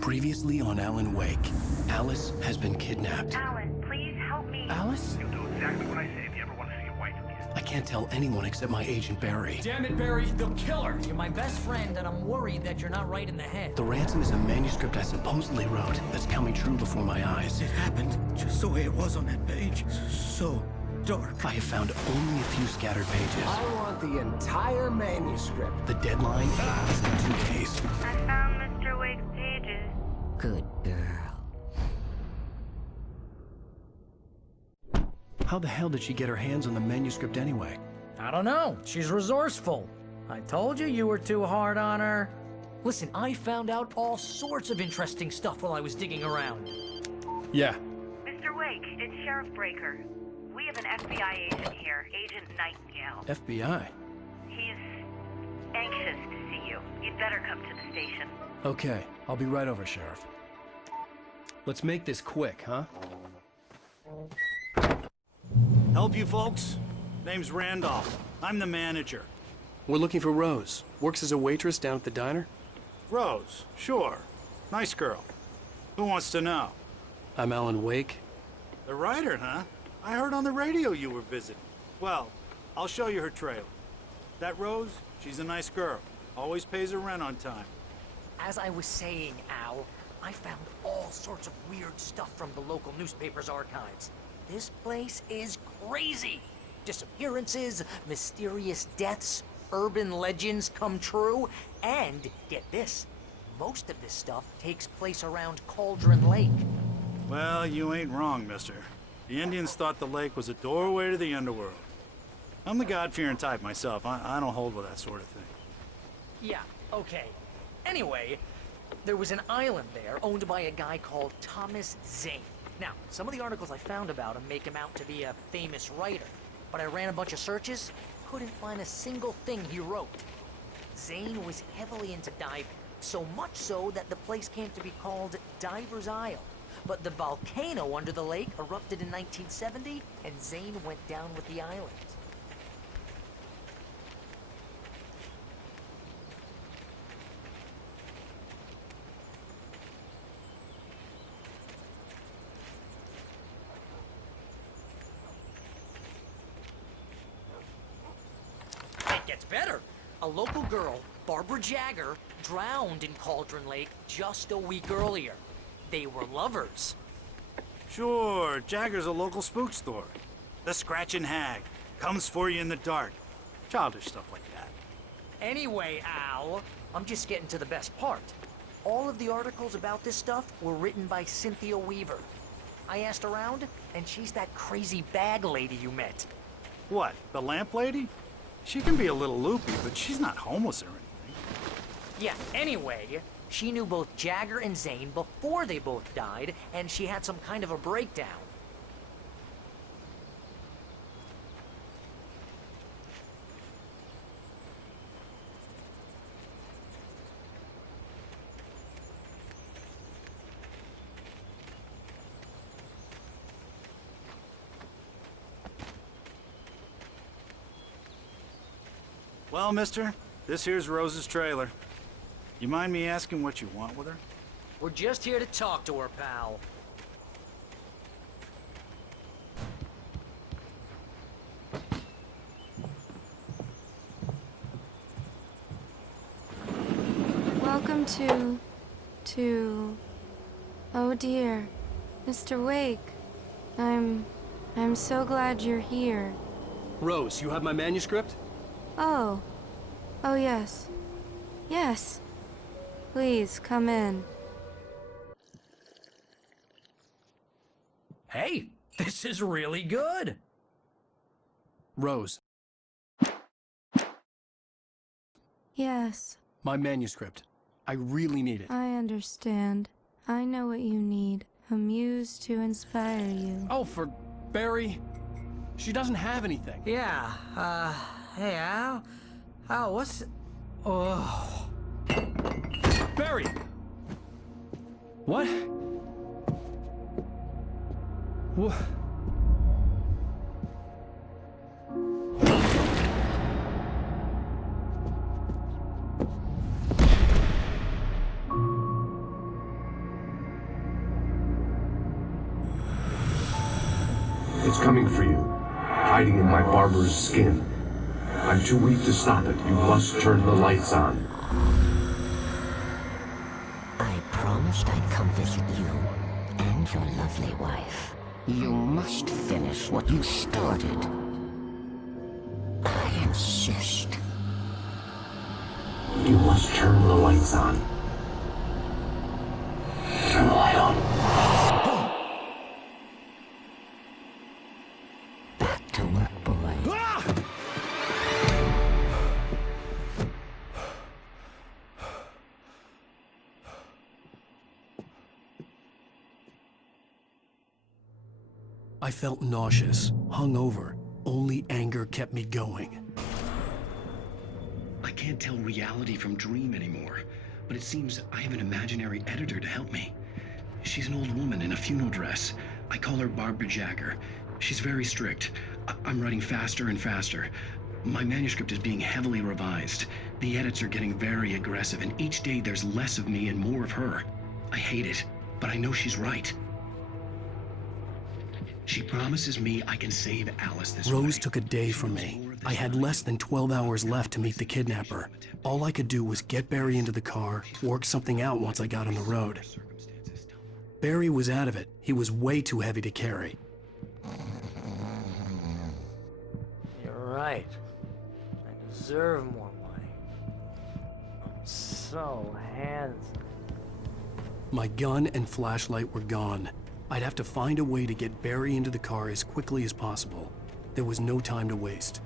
Previously on Alan Wake, Alice has been kidnapped. Alan, please help me. Alice? You'll do exactly what I say if you ever want to see your wife again. I can't tell anyone except my agent Barry. Damn it, Barry, they'll kill her! You're my best friend, and I'm worried that you're not right in the head. The ransom is a manuscript I supposedly wrote that's coming true before my eyes. It happened just the way it was on that page. So dark. I have found only a few scattered pages. I want the entire manuscript. The deadline is in 2 days. I found Mr. Wake's pages. Good girl. How the hell did she get her hands on the manuscript anyway? I don't know. She's resourceful. I told you were too hard on her. Listen, I found out all sorts of interesting stuff while I was digging around. Yeah. Mr. Wake, it's Sheriff Breaker. We have an FBI agent here, Agent Nightingale. FBI? He's anxious to see you. You'd better come to the station. Okay, I'll be right over, Sheriff. Let's make this quick, huh? Help you folks? Name's Randolph. I'm the manager. We're looking for Rose. Works as a waitress down at the diner. Rose, sure. Nice girl. Who wants to know? I'm Alan Wake. The writer, huh? I heard on the radio you were visiting. Well, I'll show you her trailer. That Rose, she's a nice girl. Always pays her rent on time. As I was saying, Al, I found all sorts of weird stuff from the local newspaper's archives. This place is crazy. Disappearances, mysterious deaths, urban legends come true, and get this, most of this stuff takes place around Cauldron Lake. Well, you ain't wrong, mister. The Indians thought the lake was a doorway to the underworld. I'm the God-fearing type myself. I don't hold with that sort of thing. Yeah, okay. Anyway, there was an island there owned by a guy called Thomas Zane. Now, some of the articles I found about him make him out to be a famous writer, but I ran a bunch of searches, couldn't find a single thing he wrote. Zane was heavily into diving, so much so that the place came to be called Diver's Isle. But the volcano under the lake erupted in 1970, and Zane went down with the island. It gets better. A local girl, Barbara Jagger, drowned in Cauldron Lake just a week earlier. They were lovers. Sure, Jagger's a local spook story. The Scratching Hag. Comes for you in the dark. Childish stuff like that. Anyway, Al, I'm just getting to the best part. All of the articles about this stuff were written by Cynthia Weaver. I asked around, and she's that crazy bag lady you met. What, the lamp lady? She can be a little loopy, but she's not homeless or anything. Yeah, anyway, she knew both Jagger and Zane before they both died, and she had some kind of a breakdown. Well, mister, this here's Rose's trailer. You mind me asking what you want with her? We're just here to talk to her, pal. Welcome to... Oh dear, Mr. Wake. I'm so glad you're here. Rose, you have my manuscript? Oh. Oh yes. Yes. Please, come in. Hey, this is really good. Rose, Yes, my manuscript. I really need it. I understand. I know what you need. A muse to inspire you. Oh, for Barry. She doesn't have anything. Yeah, hey, Al? Al, what's... Oh... Barry! What? What? It's coming for you, hiding in my barber's skin. I'm too weak to stop it. You must turn the lights on. I promised I'd come visit you and your lovely wife. You must finish what you started. I insist. You must turn the lights on. Turn the light on. Back to work, boy. I felt nauseous, hungover. Only anger kept me going. I can't tell reality from dream anymore, but it seems I have an imaginary editor to help me. She's an old woman in a funeral dress. I call her Barbara Jacker. She's very strict. I'm writing faster and faster. My manuscript is being heavily revised. The edits are getting very aggressive, and each day there's less of me and more of her. I hate it, but I know she's right. She promises me I can save Alice this way. Rose took a day from me. I had less than 12 hours left to meet the kidnapper. All I could do was get Barry into the car, work something out once I got on the road. Barry was out of it. He was way too heavy to carry. You're right. I deserve more money. I'm so handsome. My gun and flashlight were gone. I'd have to find a way to get Barry into the car as quickly as possible. There was no time to waste.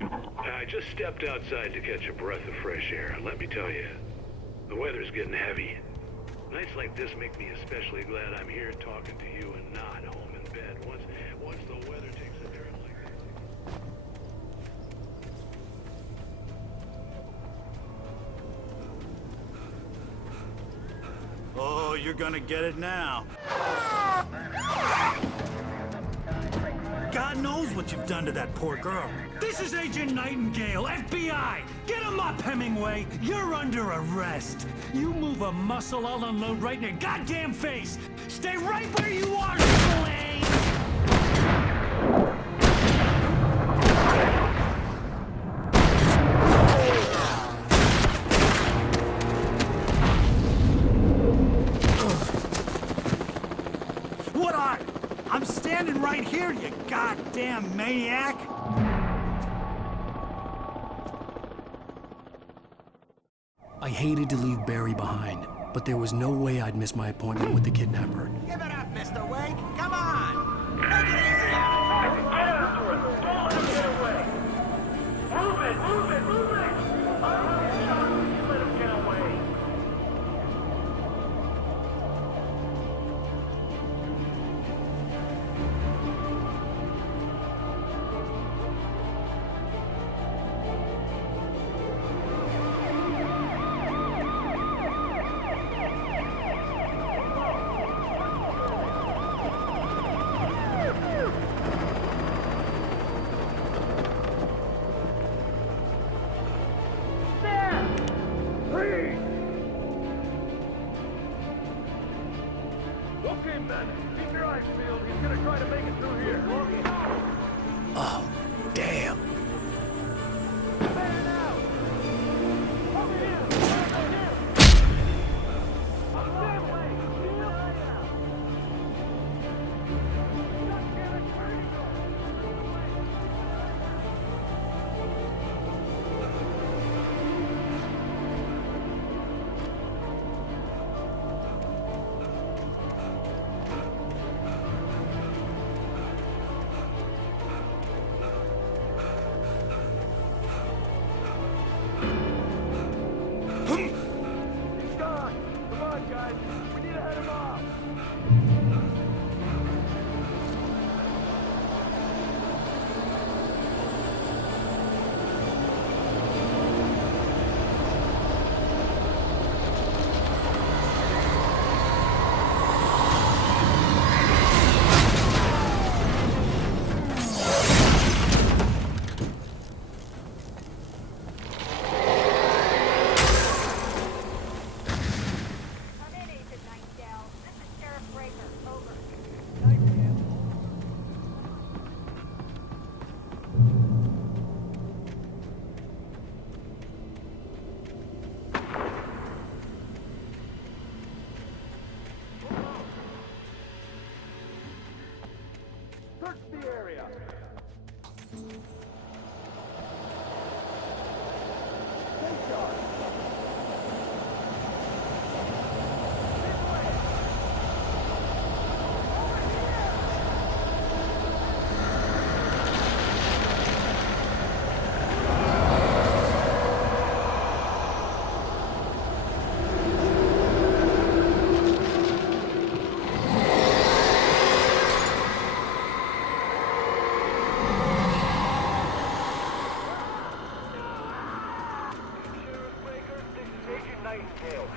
I just stepped outside to catch a breath of fresh air. Let me tell you, the weather's getting heavy. Nights like this make me especially glad I'm here talking to you and not home in bed. Once the weather takes a turn like this. Oh, you're gonna get it now. God knows what you've done to that poor girl. This is Agent Nightingale, FBI! Get him up, Hemingway! You're under arrest! You move a muscle, I'll unload right in your goddamn face! Stay right where you are, Slade! What are? I'm standing right here, you goddamn maniac! I hated to leave Barry behind, but there was no way I'd miss my appointment with the kidnapper. Give it up, Mr. Wake! Come on! Make it easy on him! Get after him! Don't let him get away! Move it! Move it! Move it! Let him get away!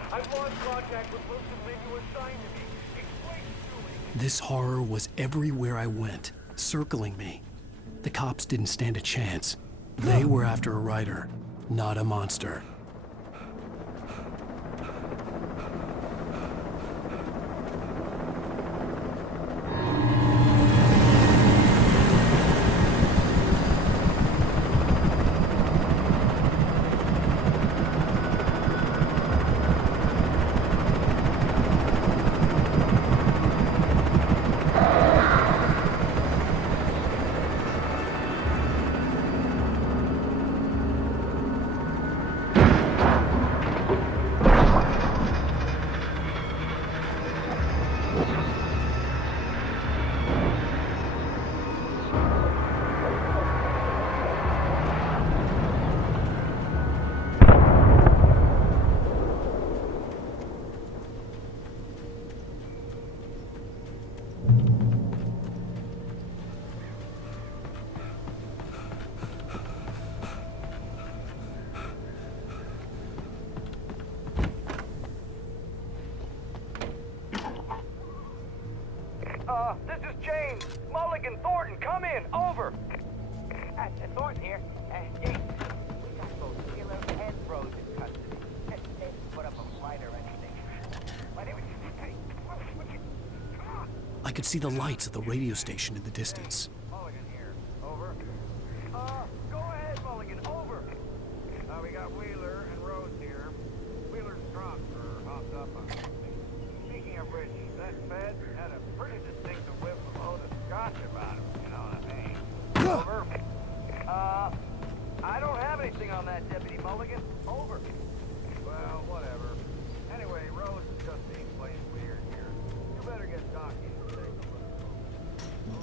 I've lost contact with Wilson when you were assigned to me. Explain to me. This horror was everywhere I went, circling me. The cops didn't stand a chance. They were after a writer, not a monster. This is James. Mulligan, Thornton, come in. Over. Thornton here. James, we got both Wheeler and Rose in custody. They put up a fight or anything. I could see the lights of the radio station in the distance. Mulligan here. Over. Go ahead, Mulligan. Over. We got Wheeler and Rose here. Wheeler's drunk or hopped up on something. Speaking of which, that Fed had a pretty distinctive whiff of Otis Scotch about him, you know what I mean? Over. I don't have anything on that, Deputy Mulligan. Over. Well, whatever. Anyway, Rose is just being plain weird here. You better get Doc in to take a look.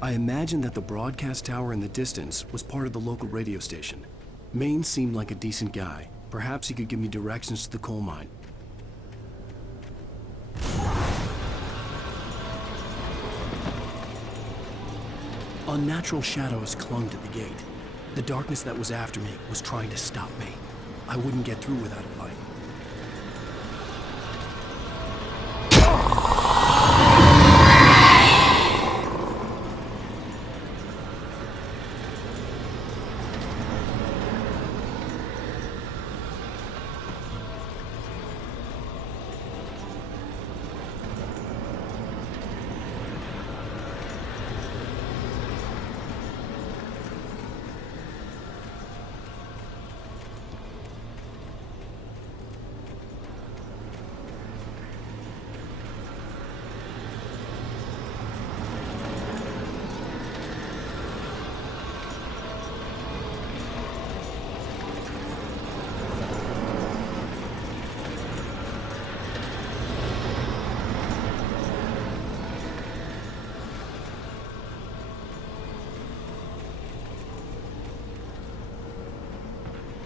I imagined that the broadcast tower in the distance was part of the local radio station. Maine seemed like a decent guy. Perhaps he could give me directions to the coal mine. Unnatural shadows clung to the gate. The darkness that was after me was trying to stop me. I wouldn't get through without a light.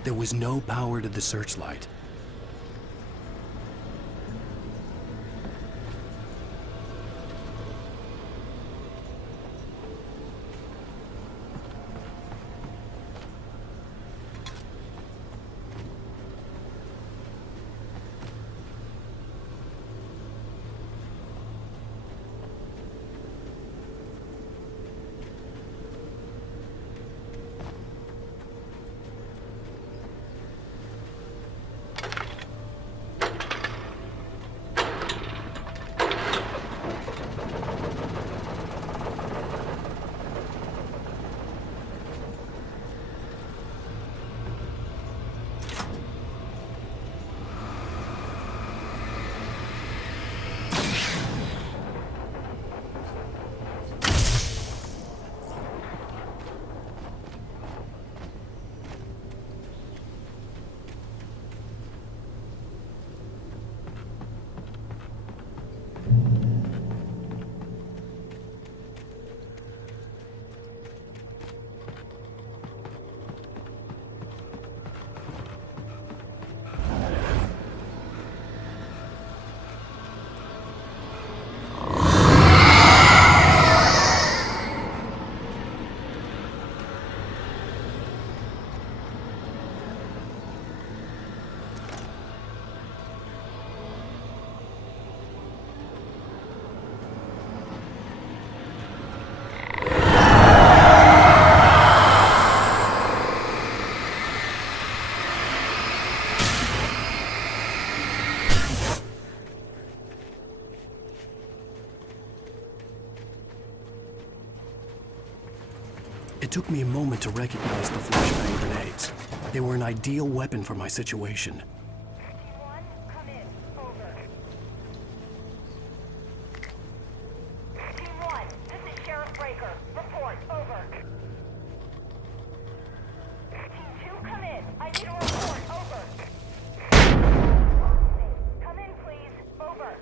There was no power to the searchlight. It took me a moment to recognize the flashbang grenades. They were an ideal weapon for my situation. Team 1, come in. Over. Team 1, this is Sheriff Breaker. Report. Over. Team 2, come in. I need a report. Over. Come in, please. Over.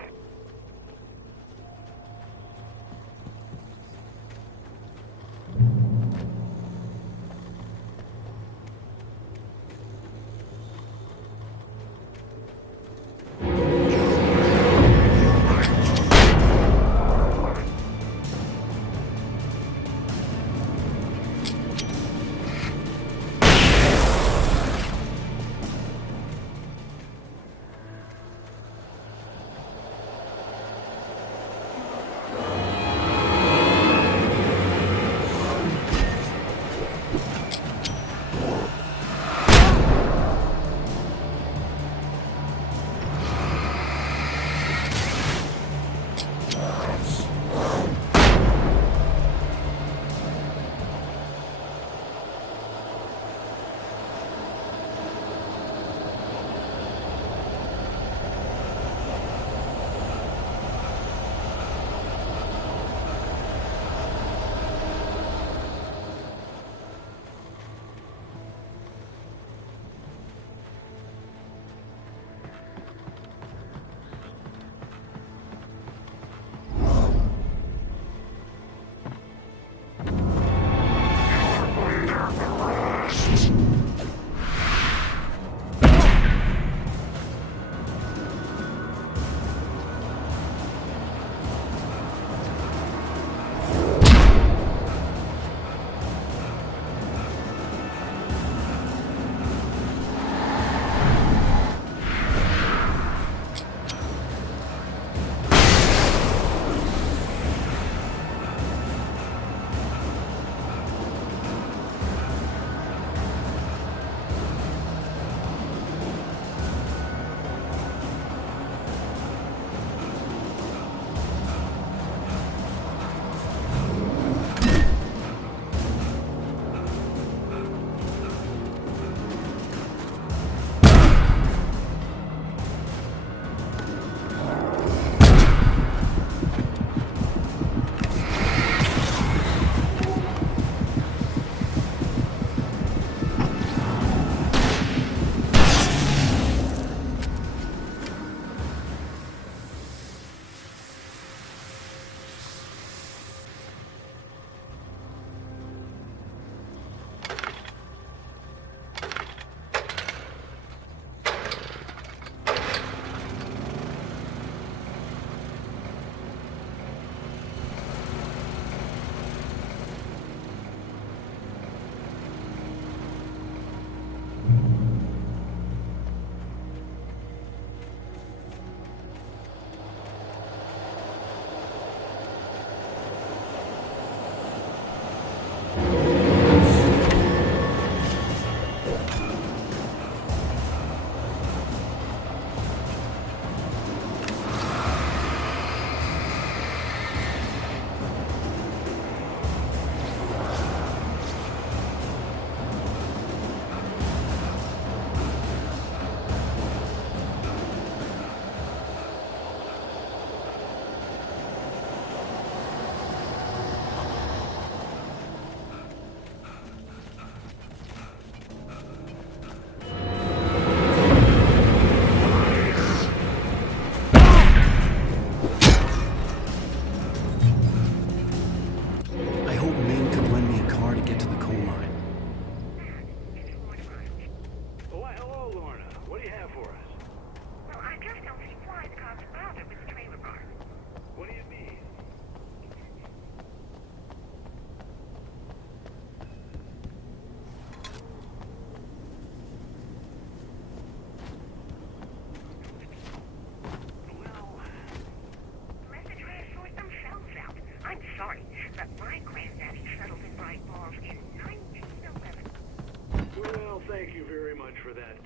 Thank you very much for that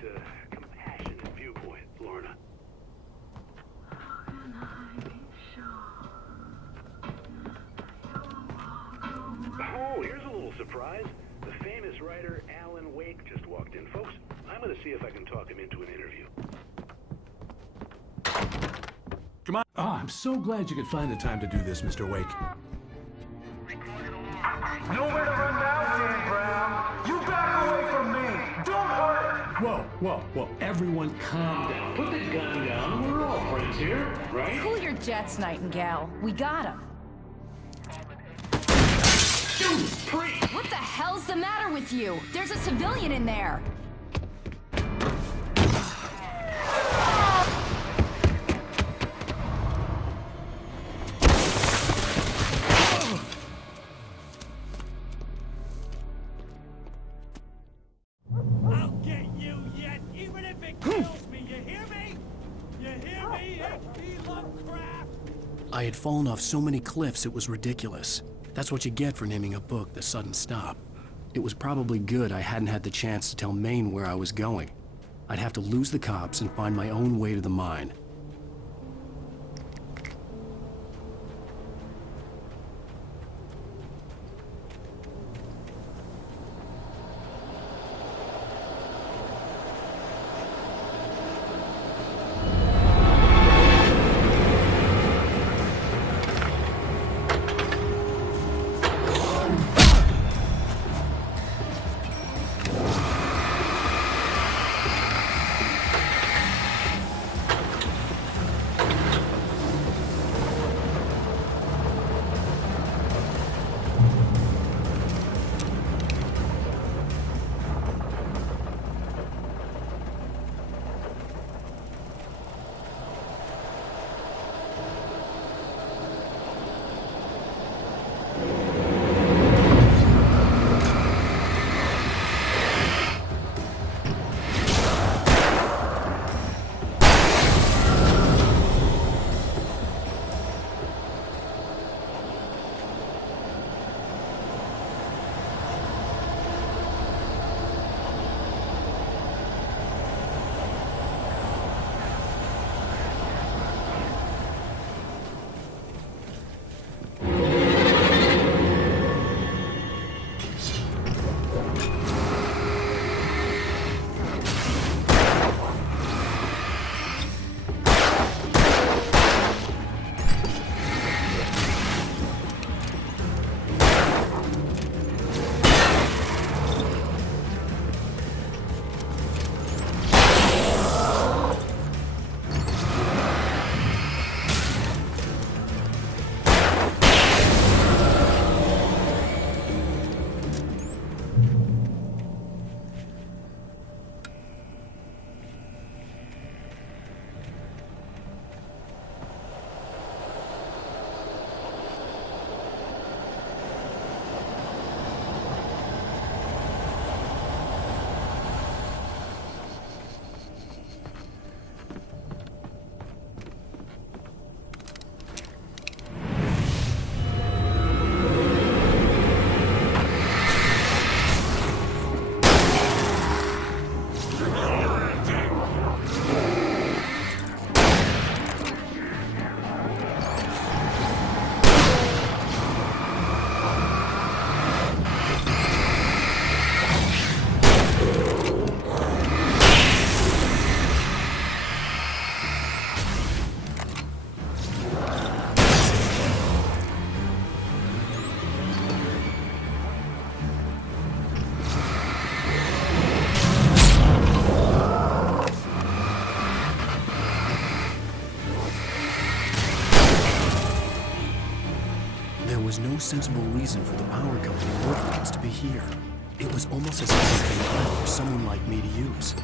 compassionate viewpoint, Lorna. Oh, here's a little surprise, the famous writer Alan Wake just walked in. Folks, I'm gonna see if I can talk him into an interview. Come on. Oh, I'm so glad you could find the time to do this, Mr. Wake. Nowhere to run now, Dan Brown. You back away from me. Don't hurt. Whoa. Everyone calm down. Put the gun down. We're all friends here, right? Cool your jets, Nightingale. We got him. What the hell's the matter with you? There's a civilian in there. I'll get you yet, even if it kills me. You hear me? You hear me, H.P. Lovecraft? I had fallen off so many cliffs it was ridiculous. That's what you get for naming a book The Sudden Stop. It was probably good I hadn't had the chance to tell Maine where I was going. I'd have to lose the cops and find my own way to the mine. was no sensible reason for the power company workers to be here. It was almost as if it had been left for someone like me to use.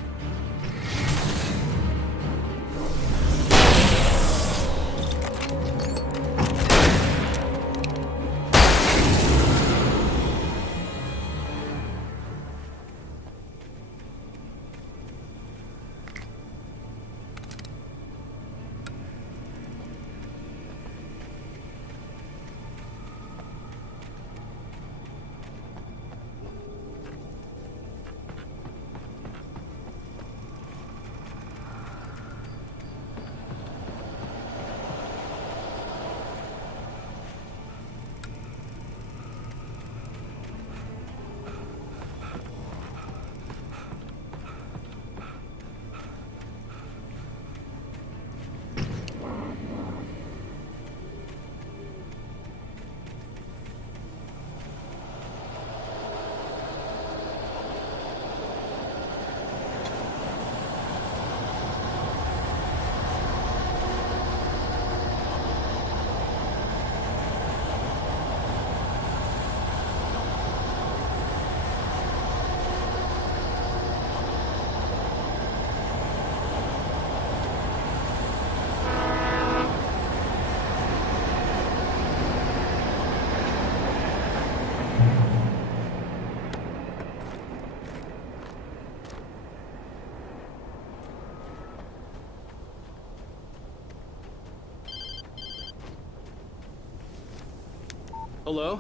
Hello?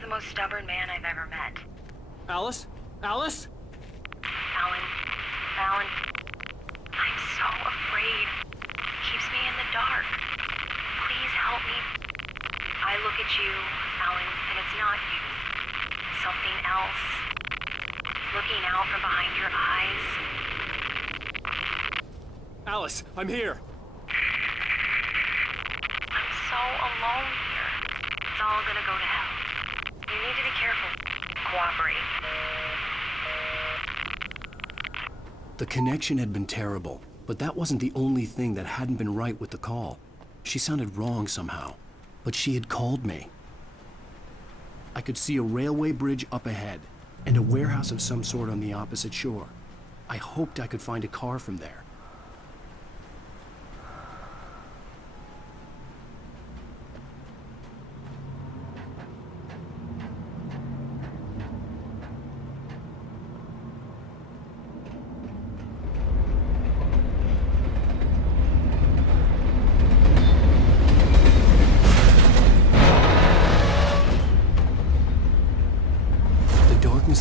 The most stubborn man I've ever met. Alice? Alice? Alan, I'm so afraid. Keeps me in the dark. Please help me. I look at you, Alan, and it's not you. Something else. Looking out from behind your eyes. Alice, I'm here. I'm so alone here. It's all gonna go to hell. You need to be careful. Cooperate. The connection had been terrible, but that wasn't the only thing that hadn't been right with the call. She sounded wrong somehow, but she had called me. I could see a railway bridge up ahead, and a warehouse of some sort on the opposite shore. I hoped I could find a car from there.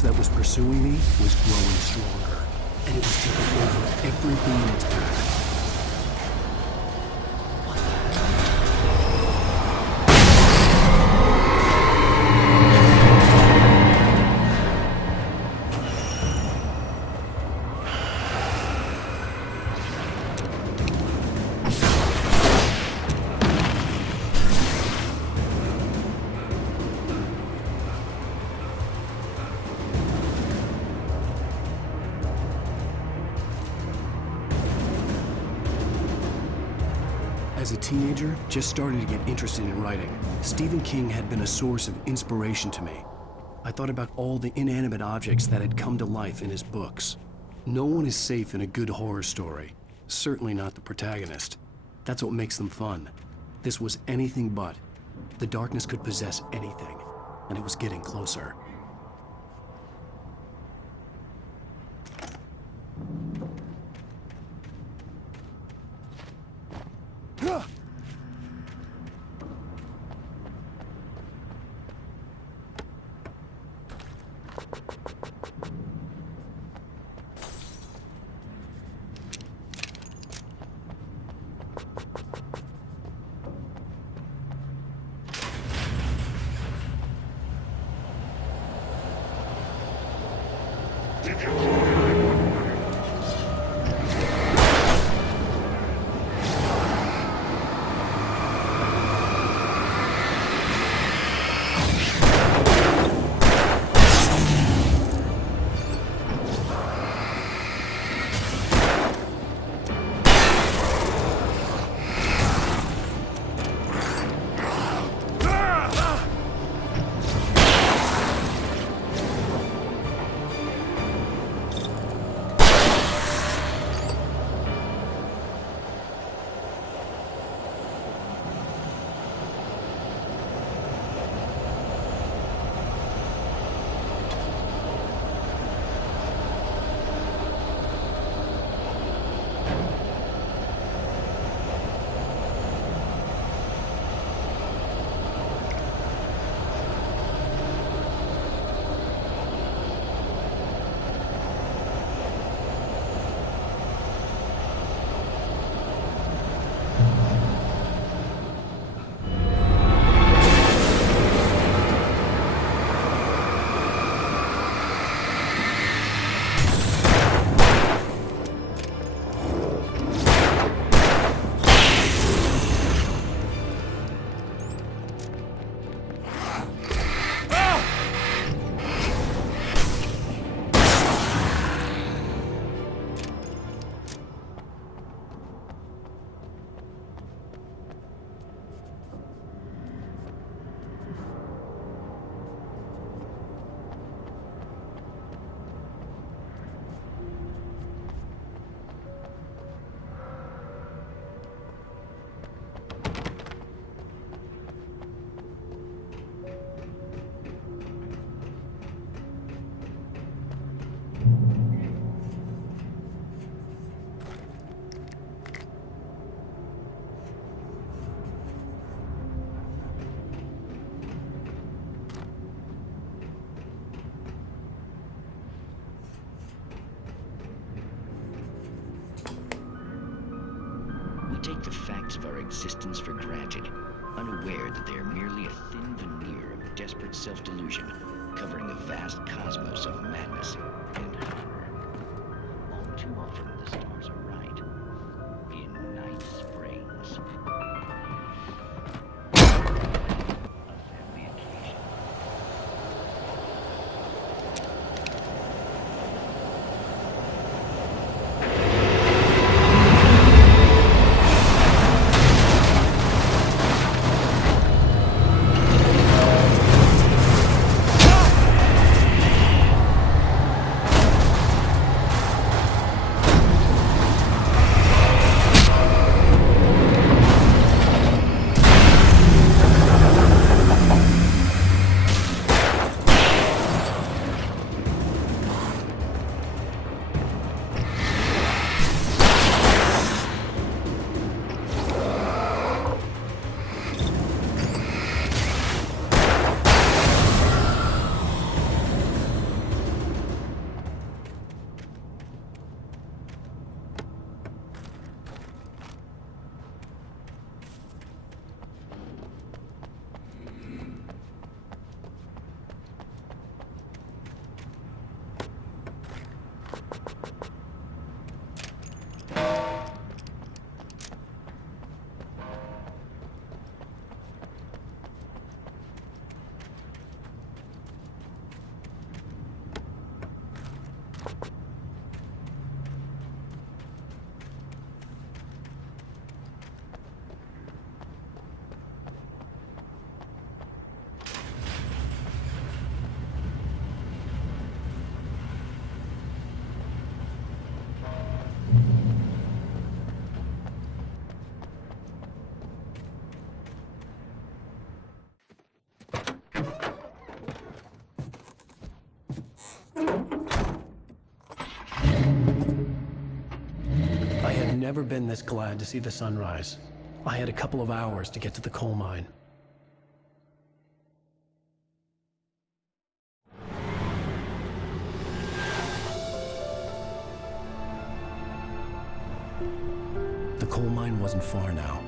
That was pursuing me was growing stronger, and it was taking over everything in its path. As a teenager, just starting to get interested in writing, Stephen King had been a source of inspiration to me. I thought about all the inanimate objects that had come to life in his books. No one is safe in a good horror story. Certainly not the protagonist. That's what makes them fun. This was anything but. The darkness could possess anything, and it was getting closer. insistence for granted, unaware that they are merely a thin veneer of desperate self-delusion, covering a vast cosmos of madness and horror. All too often, the stars are right. In Night Springs. A family occasion. I had never been this glad to see the sunrise. I had a couple of hours to get to the coal mine. The coal mine wasn't far now.